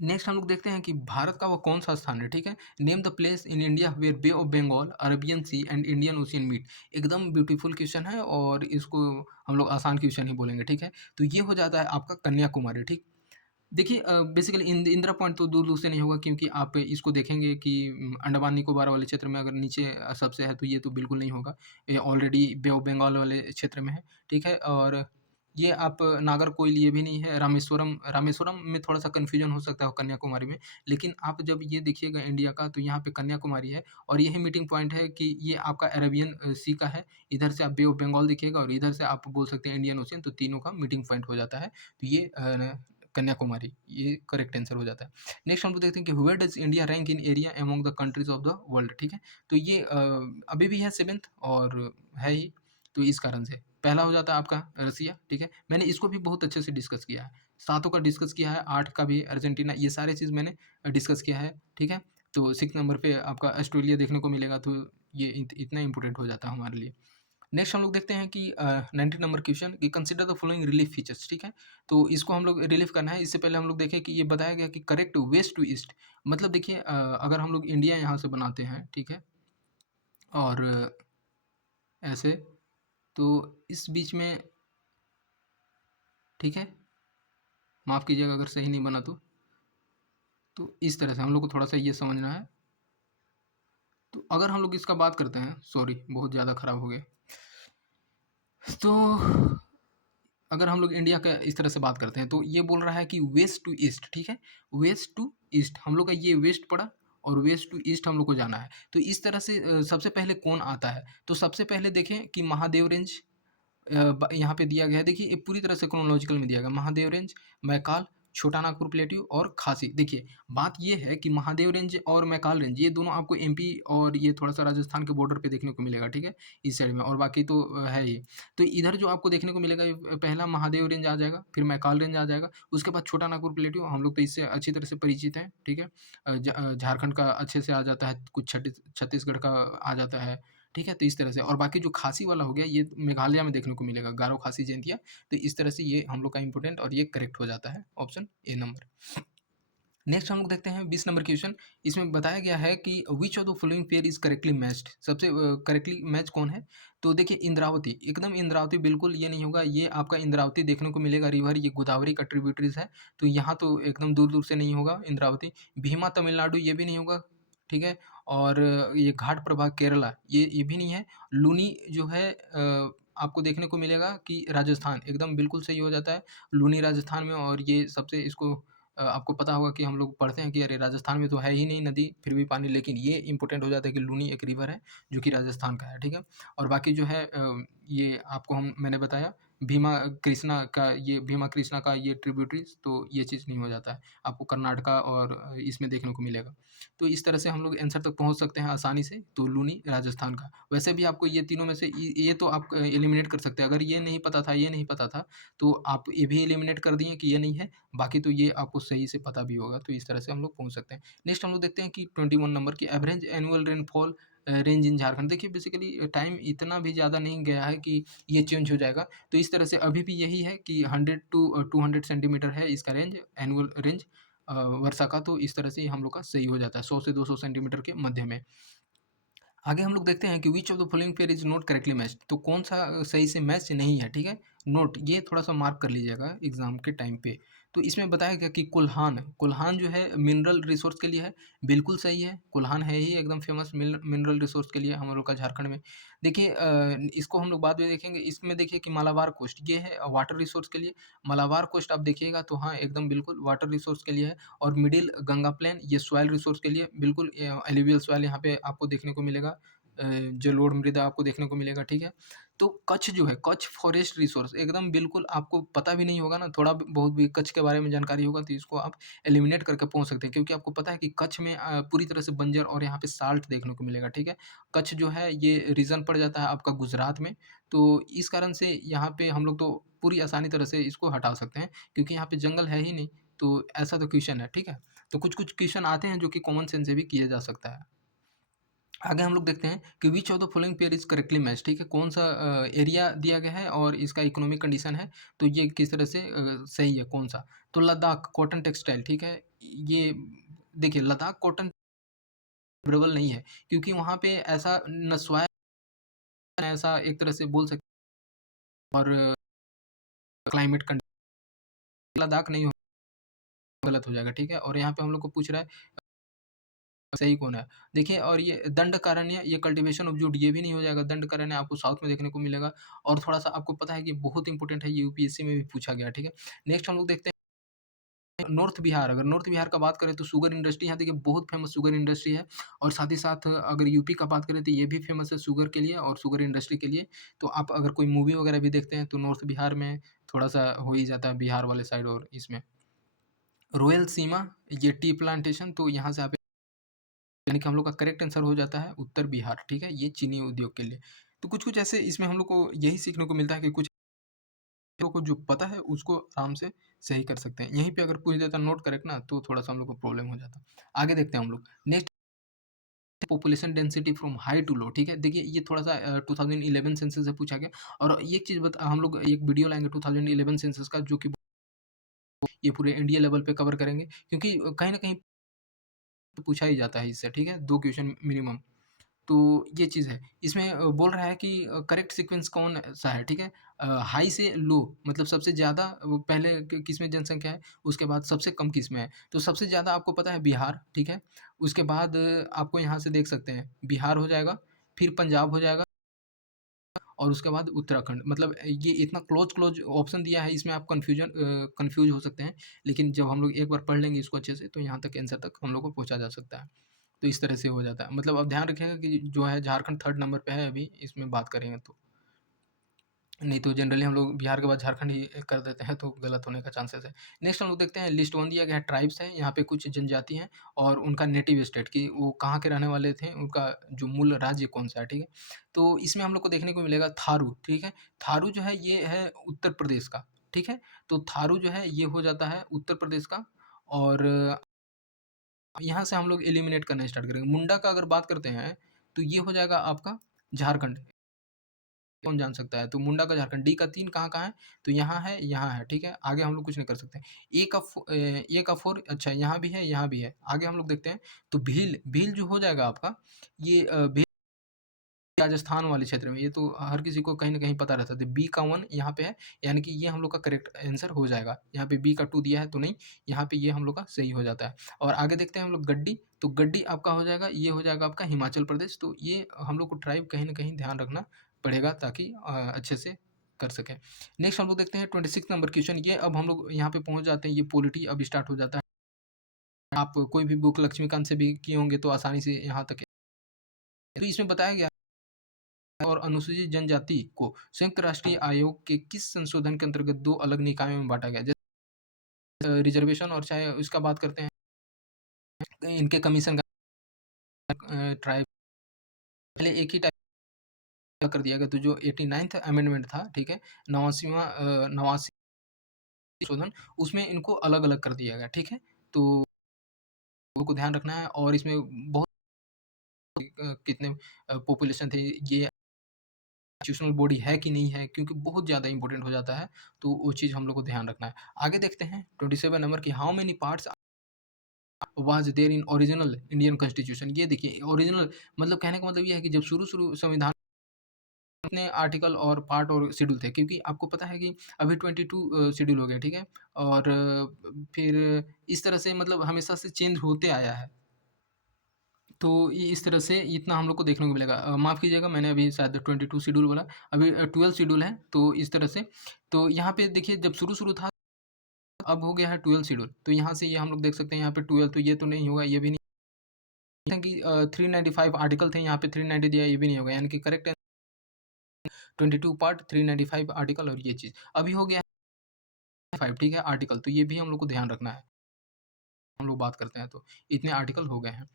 नेक्स्ट हम लोग देखते हैं कि भारत का वो कौन-सा स्थान है, ठीक है? Name the place in India where bay of Bengal, Arabian sea and Indian ocean meet. एकदम ब्यूटीफुल क्वेश्चन है और इसको हम लोग आसान क्वेश्चन ही बोलेंगे, ठीक है? तो ये हो जाता है आपका कन्याकुमारी, ठीक? देखिए बेसिकली इंदिरा पॉइंट तो दूर-दूर से नहीं होगा क्योंकि आप इसको देखेंगे कि अंडमान निकोबार वाले क्षेत्र में अगर नीचे सबसे है तो ये तो बिल्कुल नहीं होगा। ये ऑलरेडी बे ऑफ बंगाल वाले क्षेत्र में है, ठीक है? और ये आप नागरकोइल ये भी नहीं है, रामेश्वरम रामेश्वरम में थोड़ा-सा कन्फ्यूजन हो सकता है कन्याकुमारी में। लेकिन आप जब ये देखिएगा इंडिया का तो यहाँ पे कन्याकुमारी है और यही मीटिंग पॉइंट है कि ये आपका अरेबियन सी का है। इधर से आप बे ऑफ बंगाल देखिएगा और इधर से आप बोल सकते हैं इंडियन ओशियन तो तीनों का मीटिंग पॉइंट हो जाता है। तो ये कन्याकुमारी, ये करेक्ट आंसर हो जाता है। नेक्स्ट हम लोग देखते हैं कि where does India rank in area among the countries of the world, ठीक है? तो ये अभी भी है 7th और है ही, तो इस कारण से। पहला हो जाता है आपका रसिया, ठीक है? मैंने इसको भी बहुत अच्छे से डिस्कस किया है। 7 का डिस्कस किया है, 8 का भी अर्जेंटीना, ये सारी चीज़ मैंने डिस्कस किया है, ठीक है? तो 6th नंबर पे आपका ऑस्ट्रेलिया देखने को मिलेगा, तो ये इतना इम्पोर्टेंट हो जाता है हमारे लिए। नेक्स्ट हम लोग देखते हैं कि 90 नंबर क्वेश्चन कि consider the following relief features, ठीक है। तो इसको हम लोग रिलीफ करना है। इससे पहले हम लोग देखें कि ये बताया गया कि करेक्ट वेस्ट टू ईस्ट, मतलब देखिए अगर हम लोग इंडिया यहाँ से बनाते हैं, ठीक है, और ऐसे, तो इस बीच में, ठीक है, माफ़ कीजिएगा अगर सही नहीं बना तो इस तरह से हम लोग को थोड़ा सा ये समझना है। तो अगर हम लोग इसका बात करते हैं, सॉरी बहुत ज़्यादा खराब हो गया, तो अगर हम लोग इंडिया का इस तरह से बात करते हैं तो ये बोल रहा है कि वेस्ट टू ईस्ट, ठीक है, वेस्ट टू ईस्ट हम लोग का ये वेस्ट पड़ा और वेस्ट टू ईस्ट हम लोग को जाना है। तो इस तरह से सबसे पहले कौन आता है, तो सबसे पहले देखें कि महादेव रेंज यहाँ पे दिया गया है। देखिए ये पूरी तरह से क्रोनोलॉजिकल में दिया गया, महादेव रेंज, मैकाल, छोटा नागपुर प्लेट्यू और खासी। देखिए बात ये है कि महादेव रेंज और मैकाल रेंज ये दोनों आपको एमपी और ये थोड़ा सा राजस्थान के बॉर्डर पे देखने को मिलेगा, ठीक है, इस साइड में, और बाकी तो है ही। तो इधर जो आपको देखने को मिलेगा ये पहला महादेव रेंज आ जाएगा, फिर मैकाल रेंज आ जाएगा, उसके बाद छोटा नागपुर प्लेट्यू, हम लोग तो इससे अच्छी तरह से परिचित हैं, ठीक है। झारखंड का अच्छे से आ जाता है, कुछ छत्तीसगढ़ का आ जाता है, ठीक है। तो इस तरह से, और बाकी जो खासी वाला हो गया ये मेघालय में देखने को मिलेगा, गारो खासी जयंतिया। तो इस तरह से ये हम लोग का इंपॉर्टेंट और ये करेक्ट हो जाता है ऑप्शन ए नंबर। नेक्स्ट हम लोग देखते हैं 20 नंबर क्वेश्चन। इसमें बताया गया है कि which of the following pair is correctly matched, सबसे करेक्टली मैच कौन है। तो देखिए इंद्रावती, एकदम इंद्रावती बिल्कुल ये नहीं होगा, ये आपका इंद्रावती देखने को मिलेगा रिवर, ये गोदावरी का ट्रिब्यूटरीज है, तो यहाँ तो एकदम दूर दूर से नहीं होगा इंद्रावती। भीमा तमिलनाडु ये भी नहीं होगा, ठीक है। और ये घाट प्रभाग केरला ये भी नहीं है। लूनी जो है आपको देखने को मिलेगा कि राजस्थान, एकदम बिल्कुल सही हो जाता है लूनी राजस्थान में। और ये सबसे इसको आपको पता होगा कि हम लोग पढ़ते हैं कि अरे राजस्थान में तो है ही नहीं नदी फिर भी पानी, लेकिन ये इंपॉर्टेंट हो जाता है कि लूनी एक रिवर है जो कि राजस्थान का है, ठीक है। और बाकी जो है ये आपको मैंने बताया भीमा कृष्णा का, ये भीमा कृष्णा का ये ट्रिब्यूटरीज, तो ये चीज़ नहीं हो जाता है, आपको कर्नाटका और इसमें देखने को मिलेगा। तो इस तरह से हम लोग आंसर तक पहुंच सकते हैं आसानी से, तो लूनी राजस्थान का। वैसे भी आपको ये तीनों में से ये तो आप एलिमिनेट कर सकते हैं, अगर ये नहीं पता था, ये नहीं पता था, तो आप ये भी एलिमिनेट कर दिए कि ये नहीं है, बाकी तो ये आपको सही से पता भी होगा। तो इस तरह से हम लोग पहुँच सकते हैं। नेक्स्ट हम लोग देखते हैं कि 21 नंबर की एवरेज एनुअल रेनफॉल रेंज इन झारखंड। देखिए बेसिकली टाइम इतना भी ज़्यादा नहीं गया है कि ये चेंज हो जाएगा। तो इस तरह से अभी भी यही है कि 100 टू 200 सेंटीमीटर है इसका रेंज, एनुअल रेंज वर्षा का। तो इस तरह से हम लोग का सही हो जाता है 100 से 200 सेंटीमीटर के मध्य में। आगे हम लोग देखते हैं कि which of the following pair is not correctly matched, तो कौन सा सही से मैच नहीं है, ठीक है। नोट ये थोड़ा सा मार्क कर लीजिएगा एग्जाम के टाइम पे। तो इसमें बताया गया कि कुल्हान, कुल्हान जो है मिनरल रिसोर्स के लिए है, बिल्कुल सही है, कुल्हान है ही एकदम फेमस मिनरल रिसोर्स के लिए हम लोग का झारखंड में। देखिए इसको हम लोग बाद में देखेंगे। इसमें देखिए कि मालाबार कोस्ट ये है वाटर रिसोर्स के लिए, मालाबार कोस्ट आप देखिएगा तो हाँ एकदम बिल्कुल वाटर रिसोर्स के लिए है। और मिडिल गंगा प्लेन ये सॉइल रिसोर्स के लिए बिल्कुल एलुवियल सॉइल यहाँ पे आपको देखने को मिलेगा, जलोढ़ मृदा आपको देखने को मिलेगा, ठीक है। तो कच्छ जो है, कच्छ फॉरेस्ट रिसोर्स एकदम बिल्कुल आपको पता भी नहीं होगा ना, थोड़ा बहुत भी कच्छ के बारे में जानकारी होगा तो इसको आप एलिमिनेट करके पहुंच सकते हैं, क्योंकि आपको पता है कि कच्छ में पूरी तरह से बंजर और यहाँ पे साल्ट देखने को मिलेगा, ठीक है। कच्छ जो है ये रीजन पड़ जाता है आपका गुजरात में, तो इस कारण से यहाँ पे हम लोग तो पूरी आसानी तरह से इसको हटा सकते हैं, क्योंकि यहाँ पे जंगल है ही नहीं। तो ऐसा तो क्वेश्चन है, ठीक है। तो कुछ कुछ क्वेश्चन आते हैं जो कि कॉमन सेंस से भी किया जा सकता है। आगे हम लोग देखते हैं कि which of the following pair is correctly match, ठीक है, कौन सा एरिया दिया गया है और इसका इकोनॉमिक कंडीशन है, तो ये किस तरह से सही है कौन सा। तो लद्दाख कॉटन टेक्सटाइल, ठीक है, ये देखिए लद्दाख कॉटन फेवरेबल नहीं है, क्योंकि वहाँ पे ऐसा नस्वाया, ऐसा एक तरह से बोल सकते हैं, और क्लाइमेट कंडीशन लद्दाख नहीं हो, गलत हो जाएगा, ठीक है। और यहाँ पे हम लोग को पूछ रहा है सही कौन है। देखिए और ये दंडकारण्य, ये कल्टीवेशन ऑफ जूट ये भी नहीं हो जाएगा, दंडकारण्य आपको साउथ में देखने को मिलेगा। और थोड़ा-सा आपको पता है कि बहुत इंपॉर्टेंट है, ये यूपीएससी में भी पूछा गया है, ठीक है। नेक्स्ट हम लोग देखते हैं नॉर्थ बिहार, अगर नॉर्थ बिहार का बात करें तो शुगर इंडस्ट्री यहाँ देखिए बहुत फेमस शुगर इंडस्ट्री है। और साथ ही साथ अगर यूपी का बात करें तो ये भी फेमस है शुगर के लिए और शुगर इंडस्ट्री के लिए। तो आप अगर कोई मूवी वगैरह भी देखते हैं तो नॉर्थ बिहार में थोड़ा-सा हो ही जाता है, बिहार वाले साइड और इसमें। रॉयल सीमा ये टी प्लांटेशन, तो यहाँ से आप, यानी कि हम लोग का करेक्ट आंसर हो जाता है उत्तर बिहार, ठीक है, ये चीनी उद्योग के लिए। तो कुछ-कुछ ऐसे इसमें हम लोग को यही सीखने को मिलता है कि कुछ लोगों को जो पता है उसको आराम से सही कर सकते हैं। यहीं पे अगर पूछ देता नोट करेक्ट ना तो थोड़ा-सा हम लोग को प्रॉब्लम हो जाता। आगे देखते हैं हम लोग। Next population density from high to low, ठीक है? देखिए ये थोड़ा-सा 2011 सेंसस से पूछा गया और ये चीज़ हम लोग एक वीडियो लाएँगे 2011 सेंसस का जो कि ये पूरे इंडिया लेवल पे कवर करेंगे क्योंकि कहीं न कहीं पूछा ही जाता है इससे, ठीक है? 2 क्वेश्चन मिनिमम। तो ये चीज़ है। इसमें बोल रहा है कि करेक्ट सीक्वेंस कौन-सा है, ठीक है? हाई से लो मतलब सबसे ज़्यादा पहले किसमें जनसंख्या है, उसके बाद सबसे कम किसमें है। तो सबसे ज़्यादा आपको पता है बिहार, ठीक है? उसके बाद आपको यहाँ से देख सकते हैं बिहार हो जाएगा, फिर पंजाब हो जाएगा और उसके बाद उत्तराखंड। मतलब ये इतना क्लोज़-क्लोज़ ऑप्शन दिया है इसमें आप कन्फ्यूज़ हो सकते हैं। लेकिन जब हम लोग एक बार पढ़ लेंगे इसको अच्छे से तो यहाँ तक आंसर तक हम लोग को पहुँचा जा सकता है। तो इस तरह से हो जाता है। मतलब आप ध्यान रखिएगा कि जो है झारखंड 3rd नंबर पे है अभी इसमें बात करेंगे तो। नहीं तो जनरली हम लोग बिहार के बाद झारखंड ही कर देते हैं तो गलत होने का चांसेस है। नेक्स्ट हम लोग देखते हैं लिस्ट 1 दिया गया है ट्राइब्स है, यहाँ पे कुछ जनजाति हैं और उनका नेटिव स्टेट कि वो कहाँ के रहने वाले थे, उनका जो मूल राज्य कौन-सा है, ठीक है? तो इसमें हम लोग को देखने को मिलेगा थारू, ठीक है? थारू जो है ये है उत्तर प्रदेश का, ठीक है? तो थारू जो है ये हो जाता है उत्तर प्रदेश का और यहाँ से हम लोग एलिमिनेट करना स्टार्ट करेंगे। मुंडा का अगर बात करते हैं, तो ये हो जाएगा आपका झारखंड, कौन जान सकता है? तो मुंडा का झारखंड, डी का 3 कहाँ-कहाँ है? तो यहाँ है, ठीक है? आगे हम लोग कुछ नहीं कर सकते। ए का 4 अच्छा यहाँ भी है, यहाँ भी है। आगे हम लोग देखते हैं, तो भील, भील जो हो जाएगा आपका, ये भील राजस्थान वाले क्षेत्र में, ये तो हर किसी को कहीं न कहीं पता रहता है। तो बी का 1 यहाँ पे है, यानी कि ये हम लोग का करेक्ट आंसर हो जाएगा। यहाँ पे बी का 2 दिया है तो नहीं, यहाँ पे ये हम लोग का सही हो जाता है। और आगे देखते हैं हम लोग गड्डी, तो गड्डी आपका हो जाएगा, ये हो जाएगा आपका हिमाचल प्रदेश। तो ये हम लोग को ट्राइब कहीं न कहीं ध्यान रखना पड़ेगा ताकि अच्छे से कर सकें। नेक्स्ट हम लोग देखते हैं 26 नंबर क्वेश्चन, ये अब हम लोग यहाँ पे पहुँच जाते हैं, ये पॉलिटी अब स्टार्ट हो जाता है। आप कोई भी बुक लक्ष्मीकांत से भी किए होंगे तो आसानी से यहाँ तक है। तो इसमें बताया गया और अनुसूचित जनजाति को संयुक्त राष्ट्रीय आयोग के किस संशोधन के अंतर्गत 2 अलग निकायों में बाँटा गया? जैसे रिज़र्वेशन और चाहे इसका बात करते हैं, इनके कमीशन का ट्राइब पहले एक ही टाइप का कर दिया गया, तो जो 89th अमेंडमेंट था, ठीक है? 89वां संशोधन, उसमें इनको अलग-अलग कर दिया गया, ठीक है? तो को ध्यान रखना है और इसमें बहुत कितने पॉपुलेशन थे, ये कॉन्स्टिट्यूशनल बॉडी है कि नहीं है, क्योंकि बहुत ज़्यादा इम्पोर्टेंट हो जाता है, तो वो चीज़ हम लोग को ध्यान रखना है। आगे देखते हैं 27 नंबर की how many parts was there in original Indian constitution. ये देखिए ओरिजिनल मतलब कहने का मतलब ये है कि जब शुरू-शुरू संविधान इतने आर्टिकल और पार्ट और शेड्यूल थे, क्योंकि आपको पता है कि अभी 22 शेड्यूल हो गए, ठीक है? और फिर इस तरह से मतलब हमेशा से चेंज होते आया है। तो ये इस तरह से इतना हम लोग को देखने को मिलेगा। माफ़ कीजिएगा मैंने अभी शायद 22 शेड्यूल बोला, अभी 12 शेड्यूल है, तो इस तरह से। तो यहाँ पे देखिए जब शुरू-शुरू था, अब हो गया है 12 शेड्यूल, तो यहाँ से ये हम लोग देख सकते हैं यहाँ पे 12, तो ये तो नहीं होगा, ये भी नहीं है कि 395 आर्टिकल थे, यहाँ पे 390 दिया, ये भी नहीं होगा, यानी कि करेक्ट है 22 पार्ट 395 आर्टिकल और ये चीज़। अभी हो गया है 5, ठीक है, आर्टिकल, तो ये भी हम लोग को ध्यान रखना है, हम लोग बात करते हैं तो। इतने आर्टिकल हो गए हैं।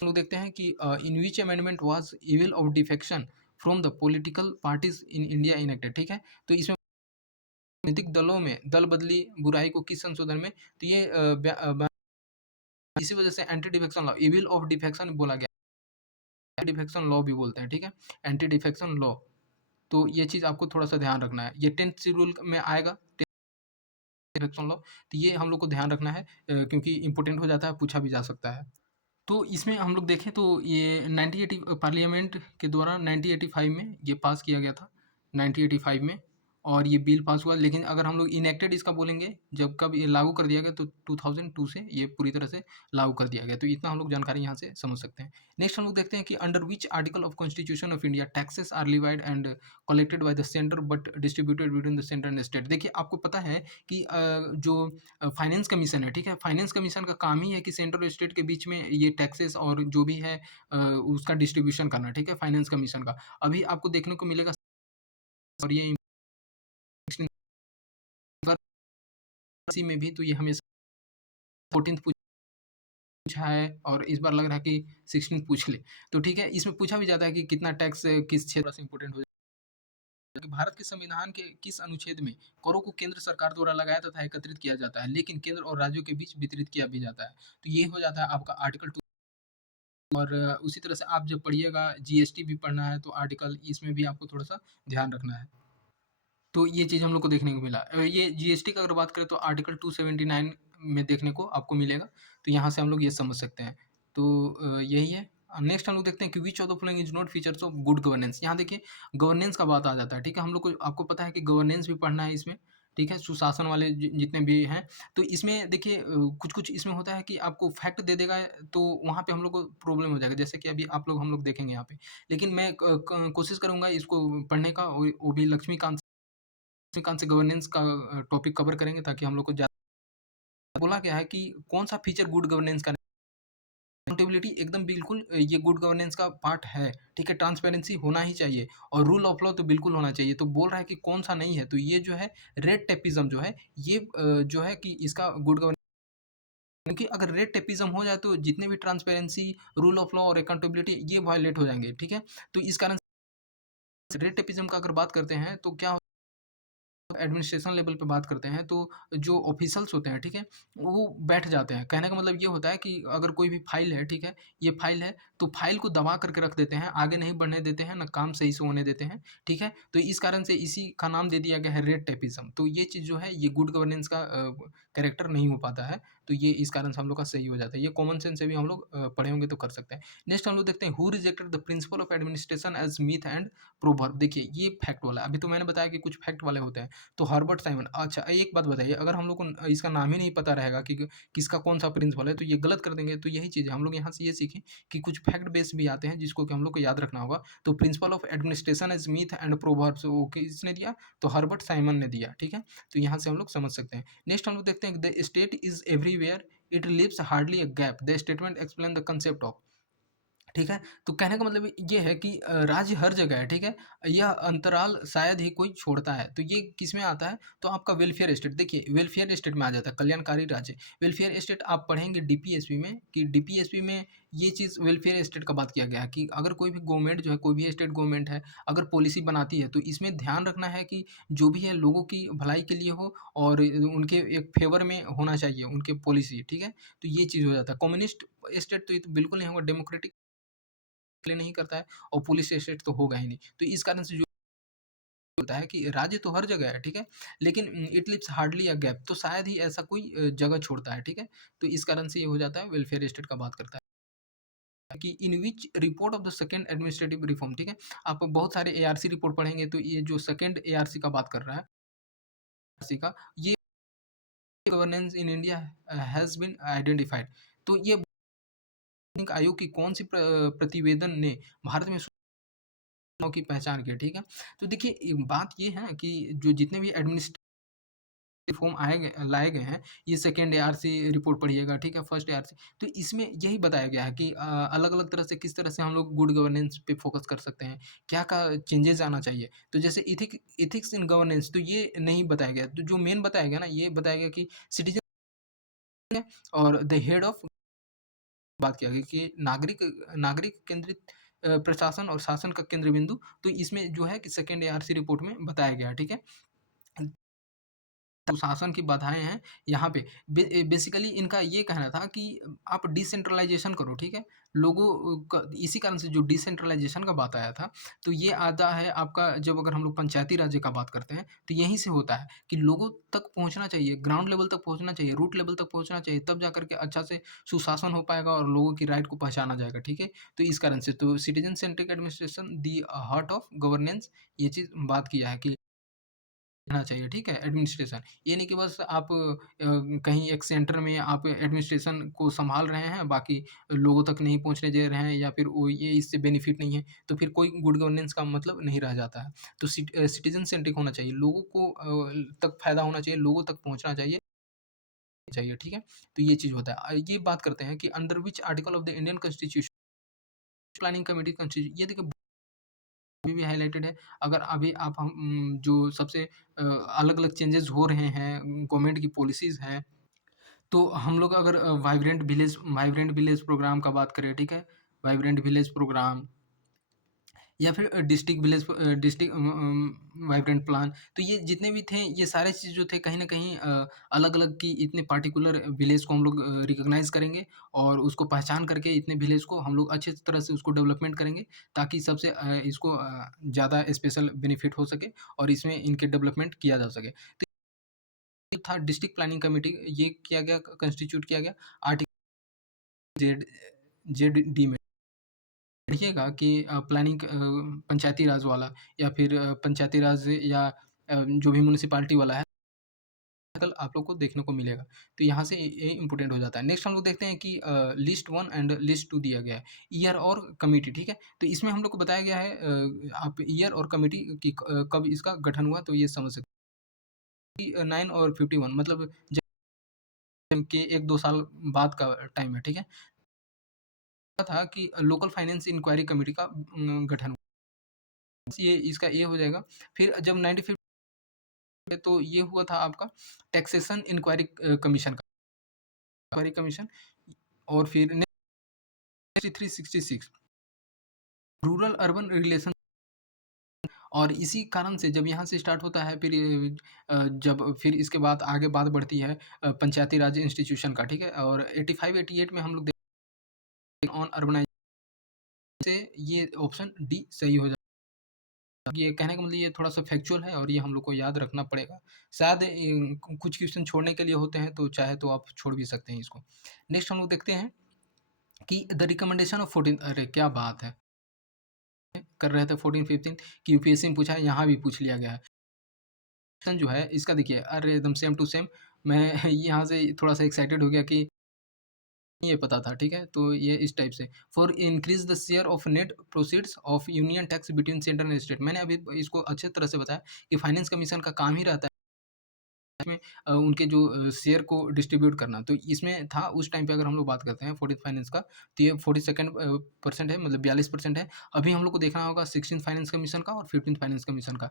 हम लोग देखते हैं कि in which amendment was evil of defection from the political parties in India enacted, ठीक है? तो इसमें राजनीतिक दलों में दल बदली बुराई को किस संशोधन में, तो ये इसी वजह से anti defection law, evil of defection बोला गया, एंटी डिफेक्शन लॉ भी बोलते हैं, ठीक है? एंटी डिफेक्शन लॉ, तो ये चीज़ आपको थोड़ा-सा ध्यान रखना है। ये 10th शेड्यूल में आएगा, डिफेक्शन लॉ, तो ये हम लोग को ध्यान रखना है क्योंकि इम्पोर्टेंट हो जाता है, पूछा भी जा सकता है। तो इसमें हम लोग देखें तो ये 1980 पार्लियामेंट के द्वारा 1985 में ये पास किया गया था, 1985 में, और ये बिल पास हुआ। लेकिन अगर हम लोग इनेक्टेड इसका बोलेंगे, जब कब ये लागू कर दिया गया, तो 2002 से ये पूरी तरह से लागू कर दिया गया। तो इतना हम लोग जानकारी यहाँ से समझ सकते हैं। नेक्स्ट हम लोग देखते हैं कि under which article of constitution of India taxes are levied and collected by the centre but distributed between the centre and state. देखिए आपको पता है कि जो फाइनेंस कमीशन है, ठीक है? फाइनेंस कमीशन का काम ही है कि सेंट्रल और स्टेट के बीच में ये टैक्सेस और जो भी है उसका डिस्ट्रीब्यूशन करना, ठीक है? फाइनेंस कमीशन का। अभी आपको देखने को मिलेगा और ये इसी में भी तो ये हमेशा 14th पूछा है और इस बार लग रहा है कि 16th पूछ ले। तो ठीक है, इसमें पूछा भी जाता है कि कितना टैक्स किस क्षेत्र से इम्पोर्टेंट हो जाता है। भारत के संविधान के किस अनुच्छेद में करों को केंद्र सरकार द्वारा लगाया तथा एकत्रित किया जाता है, लेकिन केंद्र और राज्यों के बीच वितरित किया भी जाता है? तो ये हो जाता है आपका आर्टिकल और उसी तरह से आप जब पढ़िएगा जीएसटी भी पढ़ना है तो आर्टिकल इसमें भी आपको थोड़ा-सा ध्यान रखना है। तो ये चीज़ हम लोग को देखने को मिला। ये जीएसटी का अगर बात करें तो आर्टिकल 279 में देखने को आपको मिलेगा, तो यहाँ से हम लोग ये समझ सकते हैं। तो यही है। नेक्स्ट हम लोग देखते हैं कि which of the following is not features of good governance. यहाँ देखिए गवर्नेंस का बात आ जाता है, ठीक है? हम लोग को आपको पता है कि गवर्नेंस भी पढ़ना है इसमें, ठीक है? सुशासन वाले जितने भी हैं, तो इसमें देखिए कुछ-कुछ इसमें होता है कि आपको फैक्ट दे देगा तो वहाँ पे हम लोग को प्रॉब्लम हो जाएगा। जैसे कि अभी आप लोग हम लोग देखेंगे यहाँ पे। लेकिन मैं कोशिश करूँगा इसको पढ़ने का, वो भी लक्ष्मीकांत से गवर्नेंस का टॉपिक कवर करेंगे ताकि हम लोग को ज़्यादा बोला गया है कि कौन-सा फीचर गुड गवर्नेंस का अकाउंटेबिलिटी एकदम बिल्कुल ये गुड गवर्नेंस का पार्ट है, ठीक है? ट्रांसपेरेंसी होना ही चाहिए और रूल ऑफ लॉ तो बिल्कुल होना चाहिए। तो बोल रहा है कि कौन-सा नहीं है, तो ये जो है रेड टेपिज़्म जो है ये जो है कि इसका गुड गवर्नेंस क्योंकि अगर रेड टेपिज़्म हो जाए तो जितने भी ट्रांसपेरेंसी, रूल ऑफ लॉ और अकाउंटेबिलिटी ये वायलेट हो जाएँगे, ठीक है? तो इस कारण से रेड टेपिज़्म का अगर बात करते हैं तो क्या एडमिनिस्ट्रेशन लेवल पे बात करते हैं तो जो ऑफिशियल्स होते हैं, ठीक है? वो बैठ जाते हैं। कहने का मतलब ये होता है कि अगर कोई भी फाइल है, ठीक है? ये फाइल है, तो फाइल को दबा करके रख देते हैं, आगे नहीं बढ़ने देते हैं, ना काम सही से होने देते हैं, ठीक है? तो इस कारण से इसी का नाम दे दिया गया है रेड टेपिज़्म। तो ये चीज़ जो है ये गुड गवर्नेंस का कैरेक्टर नहीं हो पाता है, तो ये इस कारण से हम लोग का सही हो जाता है। ये कॉमन सेंस से भी हम लोग पढ़े होंगे तो कर सकते हैं। नेक्स्ट हम लोग देखते हैं who rejected the principle of administration as myth and proverb. देखिए ये फैक्ट वाला है। अभी तो मैंने बताया कि कुछ फैक्ट वाले होते हैं। तो हर्बर्ट साइमन अच्छा एक बात बताइए अगर हम लोग को इसका नाम ही नहीं पता रहेगा कि किसका कौन-सा प्रिंसिपल है तो ये गलत कर देंगे। तो यही चीज़ है हम लोग यहाँ से ये सीखें कि कुछ फैक्ट बेस भी आते हैं जिसको कि हम लोग को याद रखना होगा। तो principal of administration is myth and proverbs वो किसने दिया? तो हर्बर्ट साइमन ने दिया, ठीक है? तो यहाँ से हम लोग समझ सकते हैं। नेक्स्ट हम लोग देखते हैं the state is everywhere it leaves hardly a gap the statement explain the concept of ठीक है? तो कहने का मतलब ये है कि राज्य हर जगह है, ठीक है? यह अंतराल शायद ही कोई छोड़ता है। तो ये किसमें आता है? तो आपका वेलफेयर स्टेट देखिए वेलफेयर स्टेट में आ जाता है, कल्याणकारी राज्य। वेलफेयर स्टेट आप पढ़ेंगे डीपीएसपी में कि डीपीएसपी में ये चीज़ वेलफेयर स्टेट का बात किया गया है कि अगर कोई भी गवर्नमेंट जो है, कोई भी स्टेट गवर्नमेंट है, अगर पॉलिसी बनाती है, तो इसमें ध्यान रखना है कि जो भी है लोगों की भलाई के लिए हो और उनके एक फ़ेवर में होना चाहिए उनकी पॉलिसी, ठीक है? तो ये चीज़ हो जाता है। कम्युनिस्ट स्टेट तो ये तो बिल्कुल नहीं होगा, डेमोक्रेटिक प्ले नहीं करता है और पुलिस स्टेट तो होगा ही नहीं। तो इस कारण से जो होता है कि राज्य तो हर जगह है, ठीक है? लेकिन it leaves hardly a gap तो शायद ही ऐसा कोई जगह छोड़ता है, ठीक है? तो इस कारण से ये हो जाता है वेलफेयर स्टेट का बात करता है कि in which report of the second administrative reform ठीक है? आप बहुत सारे एआरसी रिपोर्ट पढ़ेंगे तो ये जो सेकंड एआरसी का बात कर रहा है, एआरसी का ये governance in India has been identified तो ये आयोग की कौन-सी प्रतिवेदन ने भारत में की पहचान की है, ठीक है? तो देखिए बात ये है कि जो जितने भी एडमिनिस्ट्रेटिव रिफ़ॉर्म लाए गए हैं, ये सेकंड एआरसी रिपोर्ट पढ़िएगा, ठीक है? फर्स्ट एआरसी तो इसमें यही बताया गया है कि अलग-अलग तरह से किस तरह से हम लोग गुड गवर्नेंस पे फ़ोकस कर सकते हैं, क्या चेंजेज़ आना चाहिए। तो जैसे एथिक्स इन गवर्नेंस तो ये नहीं बताया गया, तो जो मेन बताया गया ना, ये बताया गया कि सिटीज़न और द हेड ऑफ बात किया गया कि नागरिक नागरिक केंद्रित प्रशासन और शासन का केंद्र बिंदु, तो इसमें जो है कि सेकंड एआरसी रिपोर्ट में बताया गया है, ठीक है? शासन की बाधाएँ हैं यहाँ पे बेसिकली इनका ये कहना था कि आप डिसेंट्रलाइज़ेशन करो, ठीक है? लोगों क इसी कारण से जो डिसेंट्रलाइज़ेशन का बात आया था, तो ये आता है आपका जब अगर हम लोग पंचायती राज्य का बात करते हैं, तो यहीं से होता है कि लोगों तक पहुँचना चाहिए, ग्राउंड लेवल तक पहुँचना चाहिए, रूट लेवल तक पहुँचना चाहिए, तब जाकर के अच्छा से सुशासन हो पाएगा और लोगों की राइट को पहचाना जाएगा, ठीक है? तो इस कारण से तो citizen centric administration the heart of governance ये चीज़ बात किया है कि रहना चाहिए, ठीक है? एडमिनिस्ट्रेशन। ये नहीं कि बस आप कहीं एक सेंटर में आप एडमिनिस्ट्रेशन को सँभाल रहे हैं, बाकी लोगों तक नहीं पहुँचने दे रहे हैं या फिर वो ये इससे बेनिफिट नहीं है, तो फिर कोई गुड गवर्नेंस का मतलब नहीं रह जाता है। तो सिटीज़न सेंट्रिक होना चाहिए, लोगों को तक फ़ायदा होना चाहिए, लोगों तक पहुँचना चाहिए, ठीक है? तो ये चीज़ होता है। ये बात करते हैं कि under which article of the Indian constitution planning committee ये देखिए अभी भी हाइलाइटेड है। अगर अभी आप जो सबसे अलग-अलग चेंजेज़ हो रहे हैं, गवर्नमेंट की पॉलिसीज़ हैं, तो हम लोग अगर वाइब्रेंट विलेज प्रोग्राम का बात करें, ठीक है? वाइब्रेंट विलेज प्रोग्राम या फिर डिस्ट्रिक्ट विलेज वाइब्रेंट प्लान। तो ये जितने भी थे, ये सारे चीज़ जो थे कहीं न कहीं अलग-अलग की इतने पार्टिकुलर विलेज को हम लोग रिकॉग्नाइज़ करेंगे और उसको पहचान करके इतने विलेज को हम लोग अच्छे तरह से उसको डेवलपमेंट करेंगे, ताकि सबसे इसको ज़्यादा स्पेशल बेनिफिट हो सके और इसमें इनके डेवलपमेंट किया जा सके। तो ये था डिस्ट्रिक्ट प्लानिंग कमिटी, ये किया गया, कंस्टीट्यूट किया गया आर्टिकल जेड जेड-डी में। देखिएगा कि प्लानिंग पंचायती राज वाला या फिर पंचायती राज या जो भी म्युनिसिपैलिटी वाला है, आजकल आप लोग को देखने को मिलेगा। तो यहाँ से ये इम्पोर्टेंट हो जाता है। नेक्स्ट हम लोग देखते हैं कि लिस्ट 1 एंड लिस्ट 2 दिया गया है, ईयर और कमिटी, ठीक है? तो इसमें हम लोग को बताया गया है आप ईयर और कमिटी की कब इसका गठन हुआ, तो ये समझ सकते हैं कि 9 और 51 मतलब जब के 1-2 साल बाद का टाइम है, ठीक है? था कि लोकल फाइनेंस इंक्वायरी कमिटी का गठन हुआ। ये इसका ये हो जाएगा। फिर जब 95 तो ये हुआ था आपका टैक्सेशन इंक्वायरी कमीशन का, इंक्वायरी कमीशन। और फिर नेक्स्ट 366 रूरल अर्बन रिलेशन। और इसी कारण से जब यहाँ से स्टार्ट होता है, फिर जब फिर इसके बाद आगे बात बढ़ती है पंचायती राज इंस्टीट्यूशन का, ठीक है? और 85-88 में हम लोग देखते हैं ऑन अर्बनाइजेशन से, ये ऑप्शन डी सही हो जाता है। ये कहने का मतलब ये थोड़ा-सा फैक्चुअल है और ये हम लोग को याद रखना पड़ेगा। शायद कुछ क्वेश्चन छोड़ने के लिए होते हैं, तो चाहे तो आप छोड़ भी सकते हैं इसको। नेक्स्ट हम लोग देखते हैं कि द रिकमेंडेशन ऑफ 14, अरे क्या बात है! कर रहे थे 14-15 कि यूपीएससी में पूछा है, यहाँ भी पूछ लिया गया है। क्वेश्चन जो है इसका देखिए, अरे एकदम सेम टू सेम। मैं यहाँ से थोड़ा-सा एक्साइटेड हो गया कि ये पता था, ठीक है? तो ये इस टाइप से for increase the share of net proceeds of union tax between central and state. मैंने अभी इसको अच्छे तरह से बताया कि फाइनेंस कमीशन का काम ही रहता है इसमें उनके जो शेयर को डिस्ट्रीब्यूट करना। तो इसमें था उस टाइम पे, अगर हम लोग बात करते हैं 14th फाइनेंस का, तो ये 42nd परसेंट है, मतलब 42% है। अभी हम लोग को देखना होगा 16th फाइनेंस कमीशन का और 15th फाइनेंस कमीशन का।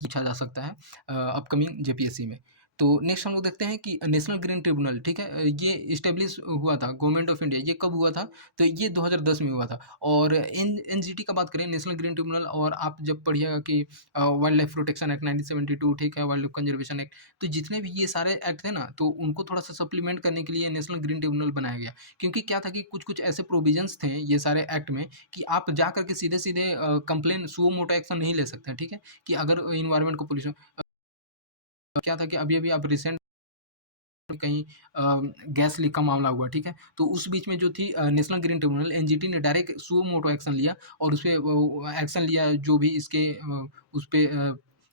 पूछा जा सकता है अपकमिंग जेपीएससी में। तो नेक्स्ट हम लोग देखते हैं कि नेशनल ग्रीन ट्रिब्यूनल, ठीक है? ये इस्टेब्लिश हुआ था गवर्नमेंट ऑफ इंडिया, ये कब हुआ था? तो ये 2010 में हुआ था। और एनजीटी का बात करें, नेशनल ग्रीन ट्रिब्यूनल, और आप जब पढ़िएगा कि वाइल्ड लाइफ प्रोटेक्शन एक्ट 1972, ठीक है? वाइल्ड लाइफ कंजर्वेशन एक्ट, तो जितने भी ये सारे एक्ट थे ना, तो उनको थोड़ा-सा सप्लीमेंट करने के लिए नेशनल ग्रीन ट्रिब्यूनल बनाया गया। क्योंकि क्या था कि कुछ-कुछ ऐसे प्रोविजंस थे ये सारे एक्ट में कि आप जा कर के सीधे-सीधे कंप्लेन सुओ मोटो एक्शन नहीं ले सकते हैं, ठीक है? कि अगर एनवायरनमेंट को पोल्यूशन, क्या था कि अभी-अभी आप रिसेंट कहीं गैस लीक का मामला हुआ, ठीक है? तो उस बीच में जो थी नेशनल ग्रीन ट्रिब्यूनल एनजीटी ने डायरेक्ट सुओ मोटो एक्शन लिया और उसपे वो एक्शन लिया, जो भी इसके उसपे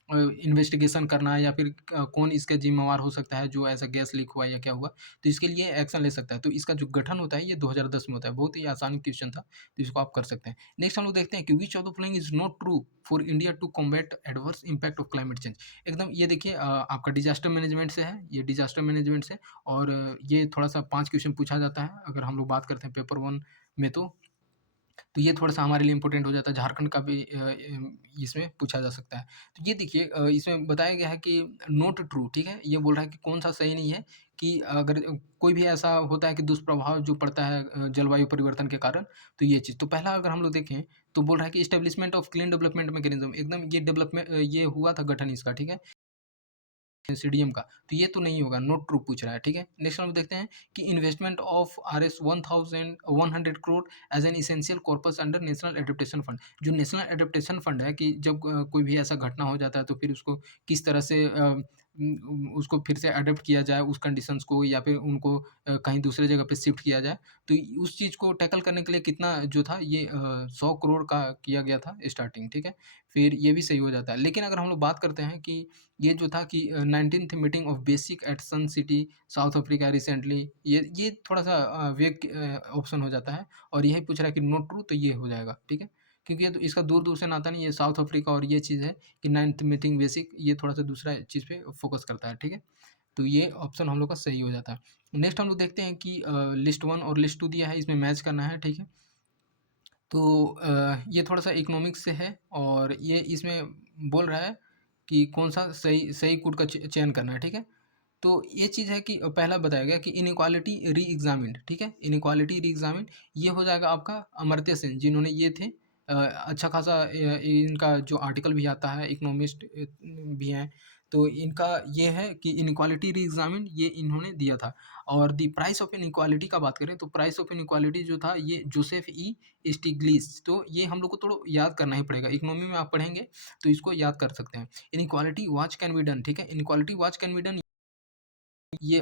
इन्वेस्टिगेशन करना है या फिर कौन इसका ज़िम्मेवार हो सकता है, जो ऐसा गैस लीक हुआ या क्या हुआ, तो इसके लिए एक्शन ले सकता है। तो इसका जो गठन होता है, ये 2010 में होता है। बहुत ही आसान क्वेश्चन था, तो इसको आप कर सकते हैं। नेक्स्ट हम लोग देखते हैं कि which of the following is not true for India to combat adverse impact of climate change. एकदम ये देखिए आपका डिज़ास्टर मैनेजमेंट से है, ये डिज़ास्टर मैनेजमेंट से। और ये थोड़ा-सा 5 क्वेश्चन पूछा जाता है, अगर हम लोग बात करते हैं पेपर 1 में तो ये थोड़ा-सा हमारे लिए इम्पोर्टेंट हो जाता है, झारखंड का भी इसमें पूछा जा सकता है। तो ये देखिए इसमें बताया गया है कि नोट ट्रू, ठीक है? ये बोल रहा है कि कौन-सा सही नहीं है, कि अगर कोई भी ऐसा होता है कि दुष्प्रभाव जो पड़ता है जलवायु परिवर्तन के कारण, तो ये चीज़। तो पहला अगर हम लोग देखें, तो बोल रहा है कि establishment of clean development mechanism, एकदम ये ये हुआ था गठन इसका, ठीक है? सीडीएम का, तो ये तो नहीं होगा, नॉट ट्रू पूछ रहा है, ठीक है? नेक्स्ट हम देखते हैं कि investment of RS 1100 crore as an essential corpus under national adaptation fund. जो नेशनल एडाप्टेशन फंड है, कि जब कोई भी ऐसा घटना हो जाता है, तो फिर उसको किस तरह से उसको फिर से अडॉप्ट किया जाए उस कंडीशंस को, या फिर उनको कहीं दूसरे जगह पे शिफ्ट किया जाए। तो उस चीज़ को टैकल करने के लिए कितना जो था, ये 100 करोड़ का किया गया था स्टार्टिंग, ठीक है? फिर ये भी सही हो जाता है। लेकिन अगर हम लोग बात करते हैं कि ये जो था कि 19th meeting of BASIC at Sun City, South Africa recently, ये थोड़ा-सा वेग ऑप्शन हो जाता है और यही पूछ रहा है कि नॉट ट्रू, तो ये हो जाएगा, ठीक है? क्योंकि ये तो इसका दूर-दूर से नाता नहीं है, साउथ अफ्रीका और ये चीज़ है कि 9th मीटिंग बेसिक, ये थोड़ा-सा दूसरा चीज़ पे फ़ोकस करता है, ठीक है? तो ये ऑप्शन हम लोग का सही हो जाता है। नेक्स्ट हम लोग देखते हैं कि लिस्ट 1 और लिस्ट 2 दिया है, इसमें मैच करना है, ठीक है? तो ये थोड़ा-सा इकोनॉमिक्स से है और ये इसमें बोल रहा है कि कौन-सा सही सही कूट का चयन करना है, ठीक है? तो ये चीज़ है कि पहला बताया गया कि इनइक्वालिटी री-एग्ज़ामिन्ड, ठीक है? इनइक्वालिटी री-एग्ज़ामिन्ड, ये हो जाएगा आपका अमर्त्य सेन, जिन्होंने ये थे अच्छा खासा इनका जो आर्टिकल भी आता है, इकोनॉमिस्ट भी हैं, तो इनका ये है कि इनइक्वालिटी री-एग्ज़ामिन्ड ये इन्होंने दिया था। और द प्राइस ऑफ इनइक्वालिटी का बात करें तो प्राइस ऑफ इनइक्वालिटी जो था ये जोसेफ ई स्टिग्लिट्ज़, तो ये हम लोग को थोड़ा याद करना ही पड़ेगा। इकोनॉमी में आप पढ़ेंगे तो इसको याद कर सकते हैं। इनइक्वालिटी व्हाच कैन बी डन, ठीक है? इनइक्वालिटी व्हाच कैन बी डन ये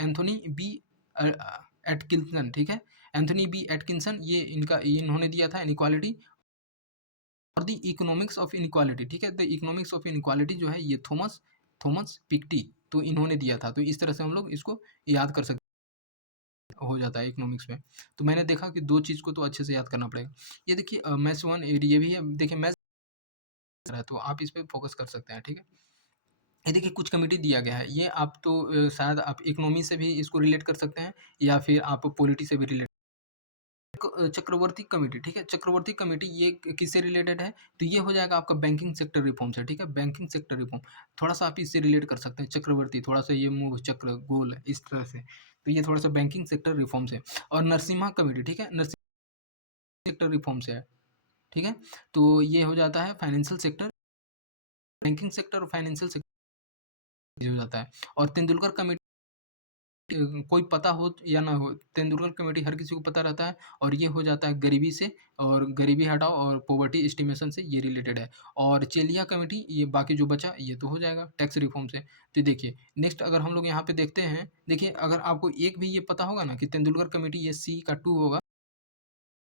एंथोनी बी एटकिंसन, ठीक है? एंथोनी बी एटकिंसन ये इन्होंने दिया था इनइक्वालिटी और द इकोनॉमिक्स ऑफ इनइक्वालिटी, ठीक है? द इकोनॉमिक्स ऑफ इनइक्वालिटी जो है ये थॉमस थॉमस पिक्टी तो इन्होंने दिया था। तो इस तरह से हम लोग इसको याद कर सकते हो जाता है इकोनॉमिक्स में। तो मैंने देखा कि 2 चीज़ को तो अच्छे से याद करना पड़ेगा। ये देखिए मैथ्स 1 ये भी है, देखिए मैथ्स है तो आप इस पे फ़ोकस कर सकते हैं, ठीक है? ये देखिए कुछ कमिटी दिया गया है, ये आप तो शायद आप इकोनॉमी से भी इसको रिलेट कर सकते हैं या फिर आप पॉलिटी से भी रिलेट चक्रवर्ती कमेटी, ठीक है? चक्रवर्ती कमेटी ये किससे रिलेटेड है? तो ये हो जाएगा आपका बैंकिंग सेक्टर रिफॉर्म से, ठीक है? बैंकिंग सेक्टर रिफॉर्म, थोड़ा-सा आप इससे रिलेट कर सकते हैं, चक्रवर्ती थोड़ा-सा ये मुँह, चक्र, गोल इस तरह से। तो ये थोड़ा-सा बैंकिंग सेक्टर रिफॉर्म से। और नरसिम्हा कमेटी, ठीक है? नरसिम्हा सेक्टर रिफॉर्म से है, ठीक है? तो ये हो जाता है फाइनेंशियल सेक्टर, बैंकिंग सेक्टर और फाइनेंशियल सेक्टर हो जाता है। और तेंदुलकर कमेटी कोई पता हो या ना हो, तेंदुलकर कमेटी हर किसी को पता रहता है और ये हो जाता है गरीबी से, और गरीबी हटाओ और पॉवर्टी एस्टिमेशन से ये रिलेटेड है। और चेलिया कमेटी ये बाकी जो बचा ये तो हो जाएगा टैक्स रिफॉर्म से। तो देखिए नेक्स्ट अगर हम लोग यहाँ पे देखते हैं, देखिए अगर आपको एक भी ये पता होगा ना कि तेंदुलकर कमेटी ये सी का 2 होगा।